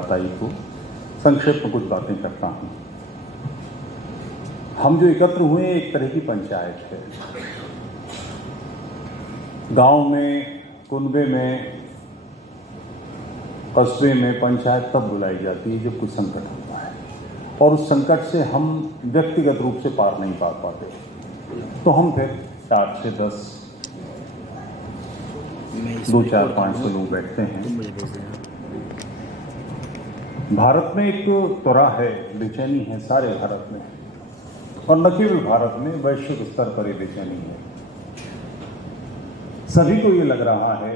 ताई को संक्षेप में कुछ बातें करता हूँ। हम जो एकत्र हुए एक तरह की पंचायत है। गांव में, कुनबे में, कस्बे में पंचायत तब बुलाई जाती है जब कुछ संकट होता है और उस संकट से हम व्यक्तिगत रूप से पार नहीं पा पाते, तो हम फिर 4 से 10, 2, 4, 5 लोग बैठते हैं। भारत में एक त्वरा है, बेचैनी है सारे भारत में, और न केवल भारत में, वैश्विक स्तर पर ये बेचैनी है। सभी को ये लग रहा है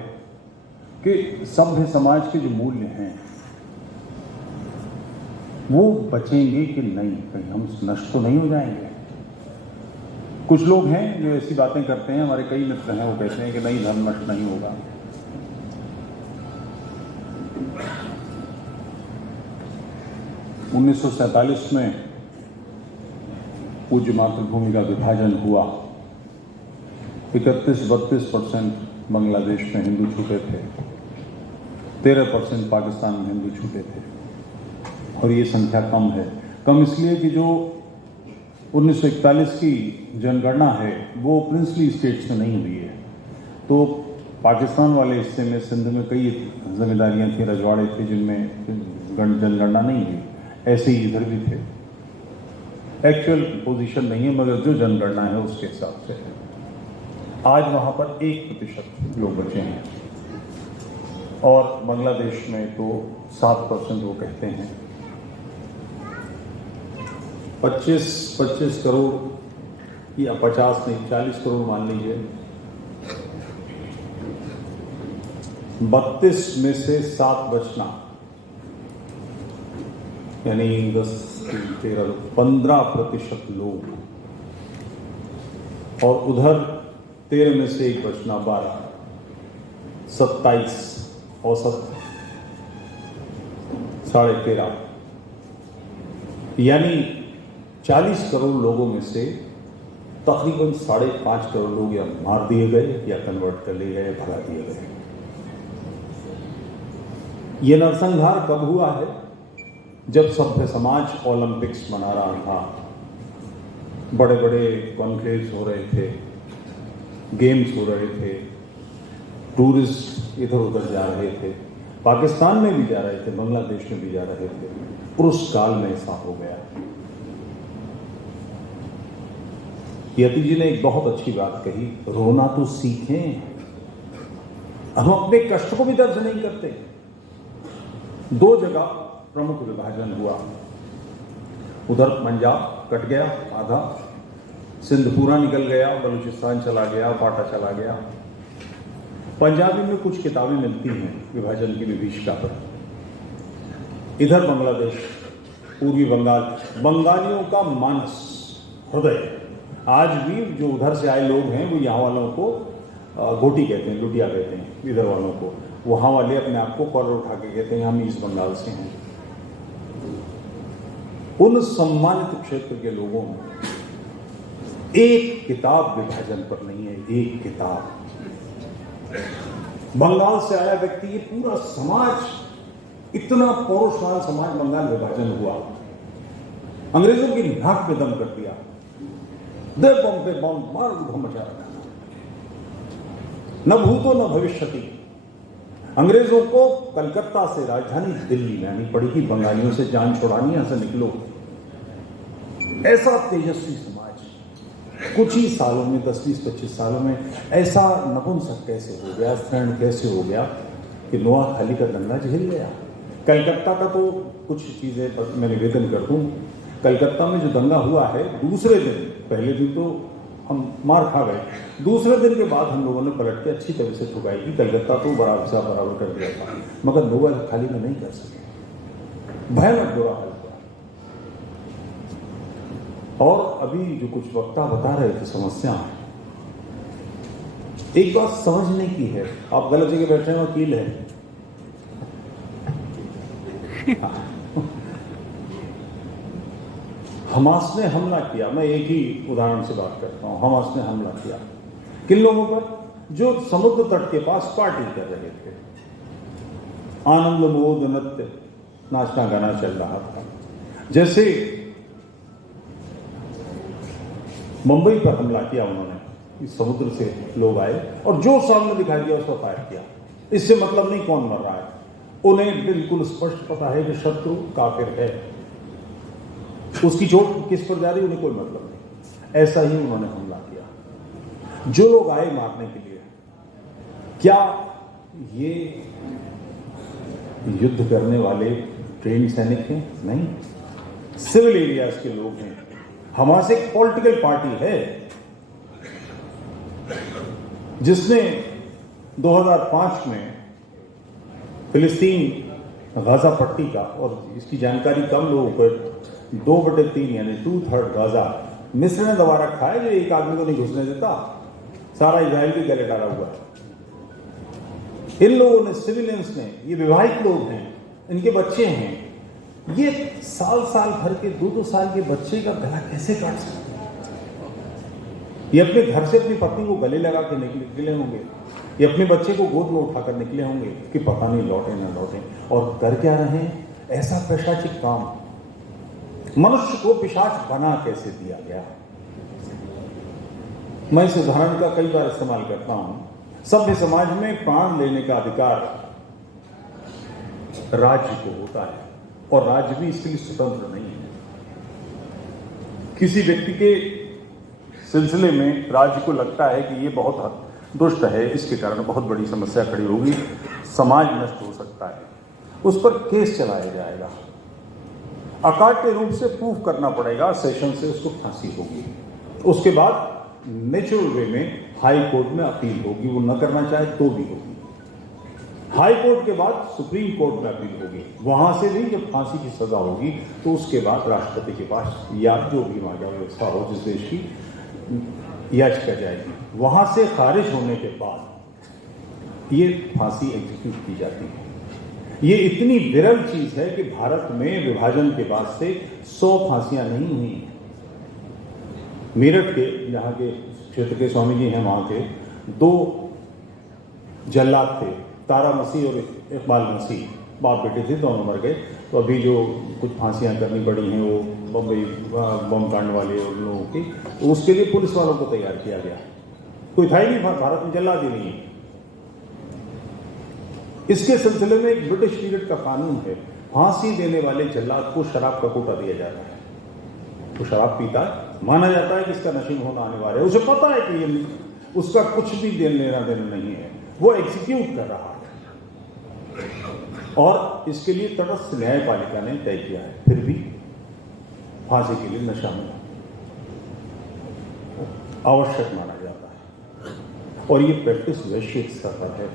कि सभ्य समाज के जो मूल्य हैं वो बचेंगे कि नहीं, कहीं हम नष्ट तो नहीं हो जाएंगे। कुछ लोग हैं जो ऐसी बातें करते हैं, हमारे कई मित्र हैं, वो कहते हैं कि नहीं, धर्म नष्ट नहीं होगा। उन्नीस 1947 में पूज्य मातृभूमि का विभाजन हुआ। 31-32% बांग्लादेश में हिंदू छूटे थे, 13% पाकिस्तान में हिंदू छूटे थे, और ये संख्या कम है। कम इसलिए कि जो 1941 की जनगणना है वो प्रिंसली स्टेट्स में नहीं हुई है, तो पाकिस्तान वाले हिस्से में, सिंध में कई जमींदारियां थी, रजवाड़े थे जिनमें जनगणना नहीं हुई। ऐसे ही इधर भी थे। एक्चुअल पोजीशन नहीं है, मगर जो जनगणना है उसके हिसाब से है। आज वहां पर 1% लोग बचे हैं, और बांग्लादेश में तो 7% वो कहते हैं। 25 करोड़ या 50 नहीं, 40 करोड़ मान लीजिए। 32 में से 7 बचना, यानी 10, 13, 15% लोग, और उधर 13 में से 1 बचना, 12, 27 औसत 13.5, यानी 40 करोड़ लोगों में से तकरीबन 5.5 करोड़ लोग या मार दिए गए या कन्वर्ट कर लिए गए, भगा दिए गए। यह नरसंहार कब हुआ है? जब सभ्य समाज ओलंपिक्स मना रहा था, बड़े बड़े कॉन्क्लेव्स हो रहे थे, गेम्स हो रहे थे, टूरिस्ट इधर उधर जा रहे थे, पाकिस्तान में भी जा रहे थे, बांग्लादेश में भी जा रहे थे, और उस काल में ऐसा हो गया। यति जी ने एक बहुत अच्छी बात कही, रोना तो सीखें। हम अपने कष्ट को भी दर्ज नहीं करते। 2 जगह प्रमुख विभाजन हुआ। उधर पंजाब कट गया आधा, सिंध पूरा निकल गया, बलूचिस्तान चला गया, पाटा चला गया। पंजाबी में कुछ किताबें मिलती हैं विभाजन की विभीषिका पर। इधर बांग्लादेश, पूर्वी बंगाल, बंगालियों का मानस, हृदय, आज भी जो उधर से आए लोग हैं वो यहाँ वालों को गोटी कहते हैं, लुटिया कहते हैं इधर वालों को। वहाँ वाले अपने आप को कॉलर उठा के कहते हैं हम ईस्ट बंगाल से हैं। उन सम्मानित क्षेत्र के लोगों में एक किताब विभाजन पर नहीं है, एक किताब। बंगाल से आया व्यक्ति, ये पूरा समाज, इतना पौरुषवान समाज, बंगाल विभाजन हुआ, अंग्रेजों की नाक में दम कर दिया, दे बम पे बम मार मचा रखा, न भूतो न भविष्यति। अंग्रेजों को कलकत्ता से राजधानी दिल्ली लानी पड़ी कि बंगालियों से जान छुड़ानी, यहां से निकलो। ऐसा तेजस्वी समाज कुछ ही सालों में, 10, 20, 25 सालों में ऐसा नपुंसक कैसे हो गया, स्थर्ण कैसे हो गया कि नोआखाली का दंगा झेल गया। कलकत्ता का तो कुछ चीजें मैं निवेदन कर दूं। कलकत्ता में जो दंगा हुआ है, दूसरे दिन, पहले दिन तो हम मार खा गए, दूसरे दिन के बाद हम लोगों ने पलट के अच्छी तरह से ठुकाई की। कलकत्ता तो बराबर कर दिया था, मगर नोआखाली में नहीं कर सके। भयानक बुरा हाल हुआ। और अभी जो कुछ वक्ता बता रहे थे समस्या, एक बात समझने की है। आप गलत जगह बैठे हैं, वकील है। हमास ने हमला किया, मैं एक ही उदाहरण से बात करता हूं। हमास ने हमला किया किन लोगों पर? जो समुद्र तट के पास पार्टी कर रहे थे, आनंद मोद नृत्य, नाचना गाना चल रहा था। जैसे मुंबई पर हमला किया उन्होंने, इस समुद्र से लोग आए और जो सामने दिखाई दिया उसको फायर किया। इससे मतलब नहीं कौन मर रहा है, उन्हें बिल्कुल स्पष्ट पता है कि शत्रु काफिर है, उसकी चोट किस पर जा रही उन्हें कोई मतलब नहीं। ऐसा ही उन्होंने हमला किया। जो लोग आए मारने के लिए, क्या ये युद्ध करने वाले ट्रेन सैनिक हैं? नहीं, सिविल एरियाज के लोग हैं। हमास एक पॉलिटिकल पार्टी है जिसने 2005 में फिलिस्तीन गाजा पट्टी का, और इसकी जानकारी कम लोगों को, 2/3 यानी 2/3 गाजा मिस्र ने दबा रखा है, जो एक आदमी को नहीं घुसने देता, सारा इजराइल के गले डाला हुआ है। इन लोगों ने, सिविलियंस ने, ये विवाहित लोग हैं, इनके बच्चे हैं, ये साल भर के 2-2 साल के बच्चे का गला कैसे काट सकते हैं? ये अपने घर से अपनी पत्नी को गले लगा के निकले होंगे, ये अपने बच्चे को गोद में उठाकर निकले होंगे कि पता नहीं लौटे ना लौटे, और कर क्या रहे हैं? ऐसा पैशाचिक काम। मनुष्य को पिशाच बना कैसे दिया गया? मैं इस उदाहरण का कई बार इस्तेमाल करता हूं। सभ्य समाज में प्राण लेने का अधिकार राज्य को होता है, और राज्य भी इसके लिए स्वतंत्र नहीं है। किसी व्यक्ति के सिलसिले में राज्य को लगता है कि ये बहुत दुष्ट है, इसके कारण बहुत बड़ी समस्या खड़ी होगी, समाज नष्ट हो सकता है, उस पर केस चलाया जाएगा, अकाट्य रूप से प्रूफ करना पड़ेगा, सेशन से उसको फांसी होगी, उसके बाद नेचुरल वे में हाई कोर्ट में अपील होगी, वो न करना चाहे तो भी होगी, हाई कोर्ट के बाद सुप्रीम कोर्ट में अपील होगी, वहां से भी जब फांसी की सजा होगी तो उसके बाद राष्ट्रपति के पास या जो भी वहां व्यवस्था हो जिस देश की याचिका जाएगी, वहां से खारिज होने के बाद ये फांसी एग्जीक्यूट की जाती है। ये इतनी विरल चीज है कि भारत में विभाजन के बाद से 100 फांसियां नहीं हुई। मेरठ के, जहाँ के क्षेत्र के स्वामी जी हैं, वहाँ के 2 जल्लाद थे, तारा मसीह और इकबाल मसीह, बाप बेटे थे, दोनों मर गए। तो अभी जो कुछ फांसियाँ करनी पड़ी हैं वो बम्बई बम कांड वाले और लोगों की, तो उसके लिए पुलिस वालों को तैयार किया गया। कोई था ही नहीं, भारत में जल्लाद ही नहीं है। इसके सिलसिले में एक ब्रिटिश पीरियड का कानून है, फांसी देने वाले जल्लाद को शराब का कोटा दिया जाता है। तो शराब पीता है, माना जाता है कि इसका नशीब होना अनिवार्य है, उसे पता है कि ये उसका कुछ भी लेना देना नहीं है, वो एग्जीक्यूट कर रहा है, और इसके लिए तटस्थ न्यायपालिका ने तय किया है, फिर भी फांसी के लिए नशा में आवश्यक माना जाता है, और ये प्रैक्टिस वैश्विक स्तर पर है।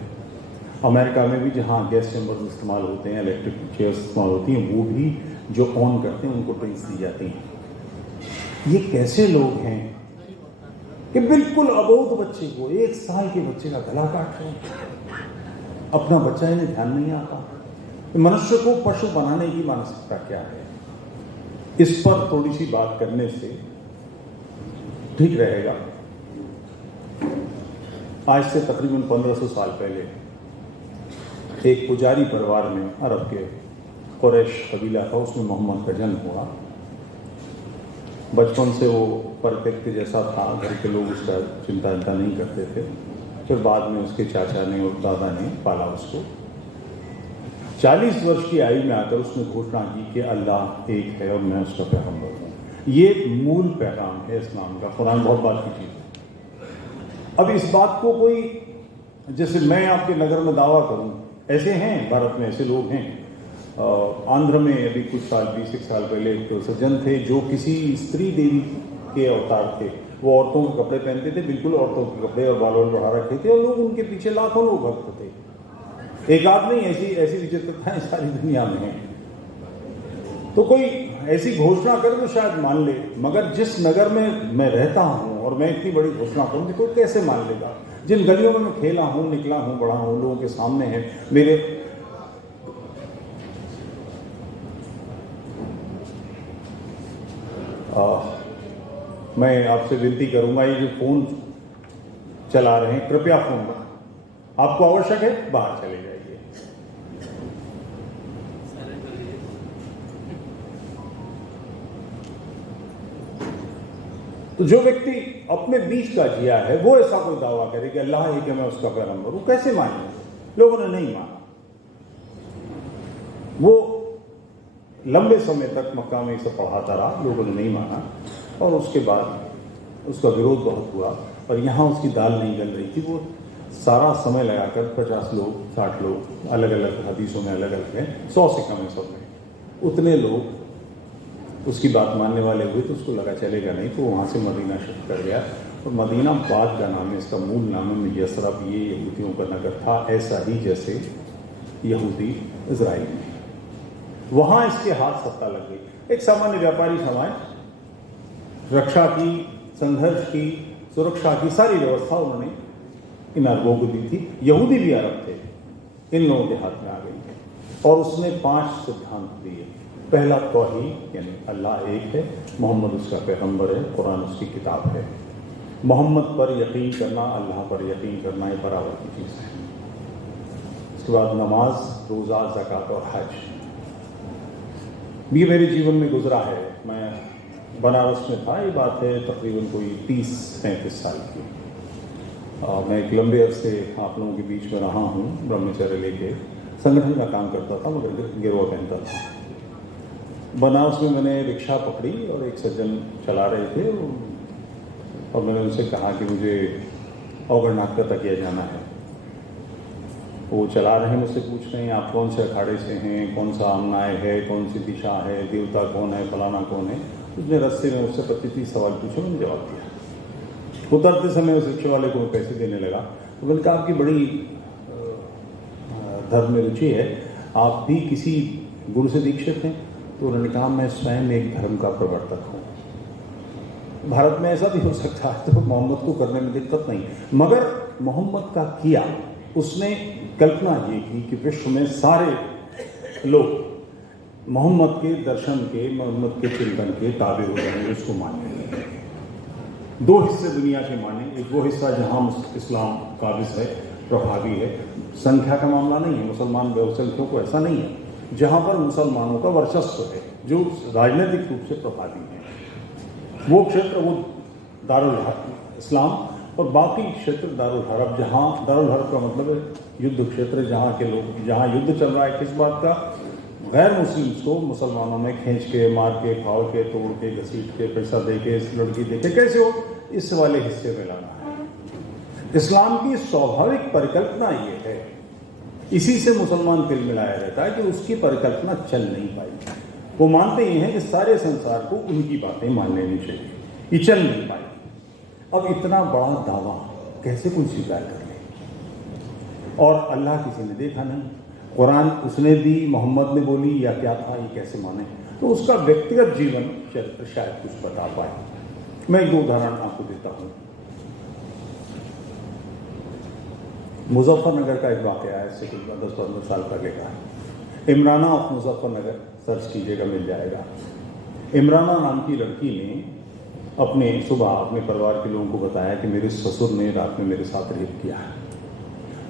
अमेरिका में भी जहां गैस चैम्बर्स इस्तेमाल होते हैं, इलेक्ट्रिक चेयर्स इस्तेमाल होती हैं, वो भी जो ऑन करते हैं उनको ड्रिंक्स दी जाती हैं। ये कैसे लोग हैं कि बिल्कुल अबोध बच्चे को, 1 साल के बच्चे का गला काट रहे हैं, अपना बच्चा इन्हें ध्यान नहीं आता। मनुष्य को पशु बनाने की मानसिकता क्या है? इस पर थोड़ी सी बात करने से ठीक रहेगा। आज से तकरीबन 1500 साल पहले एक पुजारी परिवार में, अरब के कुरैश कबीला था, उसमें मोहम्मद का जन्म हुआ। बचपन से वो परफेक्ट जैसा था, घर के लोग उसका चिंता नहीं करते थे। फिर बाद में उसके चाचा ने और दादा ने पाला उसको। 40 वर्ष की आयु में आकर उसने घोषणा की कि अल्लाह एक है और मैं उसका पैगंबर हूँ। ये मूल पैगाम है इस्लाम का। कुरान बहुत बात की चीज़ है। अब इस बात को कोई, जैसे मैं आपके नगर में दावा करूँ, ऐसे हैं भारत में, ऐसे लोग हैं। आंध्र में अभी कुछ साल, 20 साल पहले एक सज्जन थे जो किसी स्त्री देवी के अवतार थे। वो औरतों के कपड़े पहनते थे, बिल्कुल औरतों के कपड़े, और बाल बढ़ा रखे थे, और लोग उनके पीछे लाखों लोग भक्त थे। एक आध नहीं, ऐसी विचित्रताएं सारी दुनिया में हैं। तो कोई ऐसी घोषणा करे तो शायद मान ले, मगर जिस नगर में मैं रहता हूँ और मैं इतनी बड़ी घोषणा करूँ तो कोई कैसे मान लेगा? जिन गलियों में मैं खेला हूँ, निकला हूँ, बड़ा हूँ, लोगों के सामने है मेरे, मैं आपसे विनती करूंगा, ये जो फोन चला रहे हैं, कृपया फोन आपको आवश्यक है बाहर चले जाइए। तो जो व्यक्ति अपने बीच का जिया है वो ऐसा कोई दावा करे कि अल्लाह है कि मैं उसका पैगंबर, वो कैसे माने? लोगों ने नहीं माना। वो लंबे समय तक मक्का में इसे पढ़ाता रहा, लोगों ने नहीं माना, और उसके बाद उसका विरोध बहुत हुआ और यहाँ उसकी दाल नहीं गल रही थी। वो सारा समय लगाकर 50 लोग 60 लोग, अलग अलग हदीसों में अलग अलग हैं, 100 से कम है सब में, उतने लोग उसकी बात मानने वाले हुए तो उसको लगा चलेगा नहीं, तो वहाँ से मदीना शिफ्ट कर गया। और मदीना बाद का नाम है, इसका मूल नाम है यसरब। ये यहूदियों का नगर था, ऐसा ही जैसे यहूदी इजराइल में। वहाँ इसके हाथ सत्ता लग गई। एक सामान्य व्यापारी समाज, रक्षा की, संघर्ष की, सुरक्षा की सारी व्यवस्था उन्होंने इन अरबों को दी थी। यहूदी भी अरब थे, इन लोगों के हाथ में आ गई और उसने 5 सिद्धांत दिए। पहला तौहीद, यानी अल्लाह एक है, मोहम्मद उसका पैगंबर है, कुरान उसकी किताब है। मोहम्मद पर यकीन करना, अल्लाह पर यकीन करना, ये बराबर की चीज़ है। उसके बाद नमाज, रोज़ा, ज़कात और हज। ये मेरे जीवन में गुजरा है। मैं बनारस में था, ये बात है तकरीबन कोई 30-35 साल की। मैं एक लंबे अरसे आप लोगों के बीच में रहा हूँ, ब्रह्मचर्य लेके संगठन का काम करता था, मगर गिरोह पहनता था। बनारस में मैंने रिक्शा पकड़ी और एक सज्जन चला रहे थे और मैंने उनसे कहा कि मुझे औगरनाथ का तकिया जाना है। वो चला रहे हैं, मुझसे पूछ रहे हैं आप कौन से अखाड़े से हैं, कौन सा आमनाय है, कौन सी दिशा है, देवता कौन है, फलाना कौन है। उसने रस्ते में उससे 25-30 सवाल पूछे, मैंने जवाब दिया। उतरते समय उस रिक्शे वाले को मैं पैसे देने लगा तो मैंने कहा आपकी बड़ी धर्म में रुचि है, आप भी किसी गुरु से दीक्षित हैं? तो उन्होंने कहा मैं स्वयं एक धर्म का प्रवर्तक हूँ। भारत में ऐसा भी हो सकता है, तो मोहम्मद को करने में दिक्कत नहीं, मगर मोहम्मद का किया, उसने कल्पना ये की कि विश्व में सारे लोग मोहम्मद के दर्शन के, मोहम्मद के चिंतन के ताबे हो जाएंगे, उसको मानेंगे। 2 हिस्से दुनिया के माने, एक वो हिस्सा जहाँ इस्लाम काबिज है, प्रभावी है, संख्या का मामला नहीं है, मुसलमान बहुसंख्यकों को ऐसा नहीं है, जहाँ पर मुसलमानों का वर्चस्व है, जो राजनीतिक रूप से प्रभावी है, वो क्षेत्र, वो दारुल इस्लाम, और बाकी क्षेत्र दारुल हरब, जहाँ दारुल हरब का मतलब है युद्ध क्षेत्र, जहाँ के लोग, जहाँ युद्ध चल रहा है, किस बात का, गैर मुस्लिम्स को मुसलमानों में खींच के, मार के, फाड़ के, तोड़ के, घसीट के, पैसा दे के, लड़की दे के, कैसे हो, इस वाले हिस्से में लाना है। इस्लाम की स्वाभाविक परिकल्पना ये है, इसी से मुसलमान तिल मिलाया रहता है कि उसकी परिकल्पना चल नहीं पाई। वो मानते ही हैं कि सारे संसार को उनकी बातें मान लेनी चाहिए, ये चल नहीं पाई। अब इतना बड़ा दावा कैसे कोई स्वीकार कर ले? और अल्लाह किसी ने देखा नहीं, कुरान उसने दी, मोहम्मद ने बोली, या क्या था, ये कैसे माने? तो उसका व्यक्तिगत जीवन चरित्र शायद कुछ बता पाए। मैं एक 2 उदाहरण आपको देता हूँ। मुजफ्फरनगर का एक वाक़या है, इससे कुछ 10-15 साल पहले का है। इमराना ऑफ मुजफ्फरनगर सर्च कीजिएगा, मिल जाएगा। इमराना नाम की लड़की ने सुबह अपने परिवार के लोगों को बताया कि मेरे ससुर ने रात में मेरे साथ रेप किया है।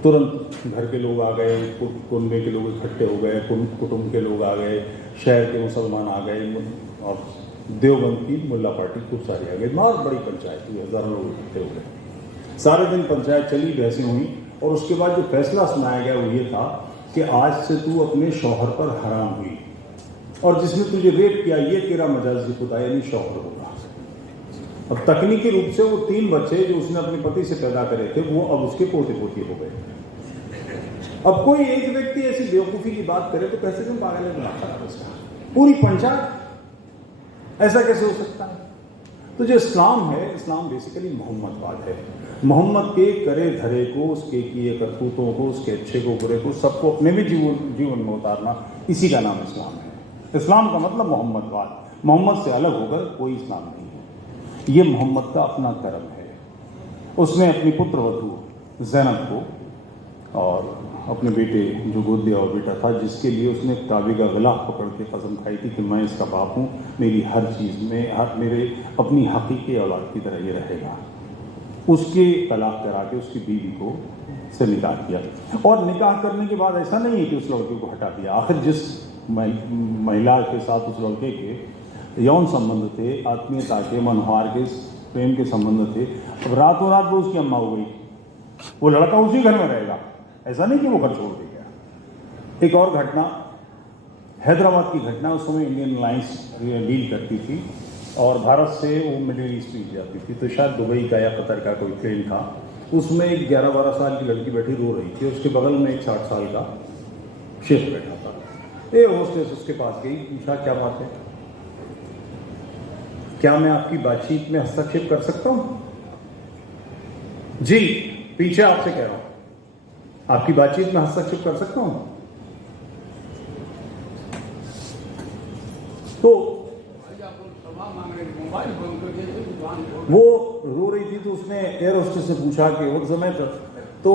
तुरंत घर के लोग आ गए, कुनबे के लोग इकट्ठे हो गए, कुटुंब के लोग आ गए, शहर के मुसलमान आ गए, और देवबंद की मुल्ला पार्टी खूब सारी आ गई। बहुत बड़ी पंचायत हुई, हज़ारों लोग इकट्ठे हो गए। सारे दिन पंचायत चली, बहसें हुई, और उसके बाद जो फैसला सुनाया गया वो ये था कि आज से तू अपने शौहर पर हराम हुई, और जिसने तुझे रेप किया ये तेरा मजाजी खुदा यानी शौहर होगा। अब तकनीकी रूप से वो 3 बच्चे जो उसने अपने पति से पैदा करे थे, वो अब उसके पोते पोती हो गए। अब कोई एक व्यक्ति ऐसी बेवकूफ़ी की बात करे तो कैसे तुम पागल है, बना खराब उसका पूरी पंचायत, ऐसा कैसे हो सकता है? तो जो इस्लाम है, इस्लाम बेसिकली मोहम्मदवाद है। मोहम्मद के करे धरे को, उसके किए करतूतों को, उसके अच्छे को, बुरे को, सबको अपने भी जीवन में उतारना, इसी का नाम इस्लाम है। इस्लाम का मतलब मोहम्मदवाद। मोहम्मद से अलग होकर कोई इस्लाम नहीं है। ये मोहम्मद का अपना कर्म है। उसने अपनी पुत्र वधू ज़ैनब को और अपने बेटे जो गोद दिया हुआ बेटा था, जिसके लिए उसने काबे का गिलाफ पकड़ के कसम खाई थी कि मैं इसका बाप हूँ, मेरी हर चीज़ में, हर मेरे अपनी हकीकी औलाद की तरह ये रहेगा, उसके तलाक करा के उसकी बीवी को से निकाह किया। और निकाह करने के बाद ऐसा नहीं है कि उस लड़के को हटा दिया। आखिर जिस महिला के साथ उस लड़के के यौन संबंध थे, आत्मीयता के, मनोहार के, प्रेम के संबंध थे। अब रातों रात वो उसकी अम्मा हो गई, वो लड़का उसी घर में रहेगा, ऐसा नहीं कि वो घर छोड़ के गया। एक और घटना, हैदराबाद की घटना, उस समय इंडियन एयरलाइंस डील करती थी और भारत से वो मिडिल ईस्ट में जाती थी, तो शायद दुबई का या कतर का कोई ट्रेन था। उसमें एक 11-12 साल की लड़की बैठी रो रही थी, उसके बगल में एक 60 साल का शेख बैठा था। ये होस्टेस उसके पास गई, पूछा क्या बात है, क्या मैं आपकी बातचीत में हस्तक्षेप कर सकता हूं? जी, पीछे आपसे कह रहा हूं, आपकी बातचीत में हस्तक्षेप कर सकता हूं? तो वो रो रही थी, तो उसने एयर होस्टेस से पूछा कि वो समय तो